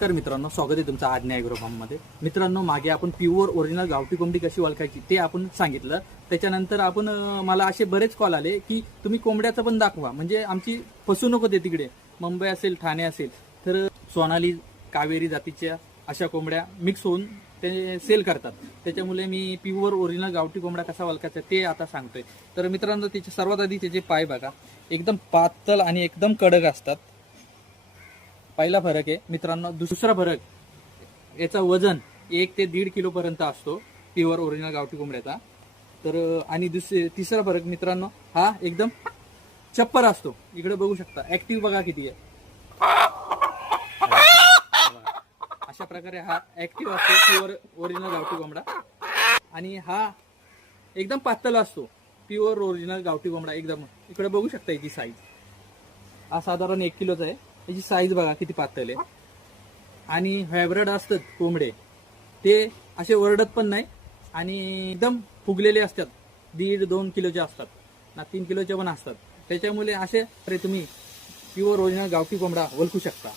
नमस्कार मित्रांनो स्वागत आहे तुमचं आज्ञा मध्ये. मित्रांनो मागे आपण प्युअर ओरिजिनल गावठी कोंबडी कशी ओळखायची ते आपण सांगितलं. त्याच्यानंतर आपण मला असे बरेच कॉल आले की तुम्ही कोंबड्याचं पण दाखवा. म्हणजे आमची फसवणूक होते तिकडे. मुंबई असेल ठाणे असेल तर सोनाली कावेरी जातीच्या अशा कोंबड्या मिक्स होऊन ते सेल करतात. त्याच्यामुळे मी प्युअर ओरिजिनल गावठी कोंबडा कसा ओळखायचा ते आता सांगतोय. तर मित्रांनो त्याचे सर्वात आधी त्याचे पाय बघा एकदम पातळ आणि एकदम कडक असतात. पहिला फरक आहे मित्रांनो दुसरा फरक याचा वजन एक ते दीड किलो पर्यंत असतो प्युअर ओरिजिनल गावठी कोंबड्याचा. तर आणि दुसरे तिसरा फरक मित्रांनो हा एकदम चप्पर असतो. इकडे बघू शकता ऍक्टिव्ह बघा किती आहे. अशा प्रकारे हा ऍक्टिव्ह असतो प्युअर ओरिजिनल गावठी कोंबडा. आणि हा एकदम पातळ असतो प्युअर ओरिजिनल गावठी कोंबडा एकदम. इकडे बघू शकता याची साईज हा साधारण एक किलोचा आहे. याची साईज बघा किती पातळ आहे. आणि हायब्रिड असतात कोंबडे. ते असे ओरडत पण नाही आणि एकदम फुगलेले असतात. दीड दोन किलोचे असतात. ना तीन किलोचे पण असतात. त्याच्यामुळे असे अरे तुम्ही प्युअर ओरिजिनल गावठी कोंबडा ओळखू शकता.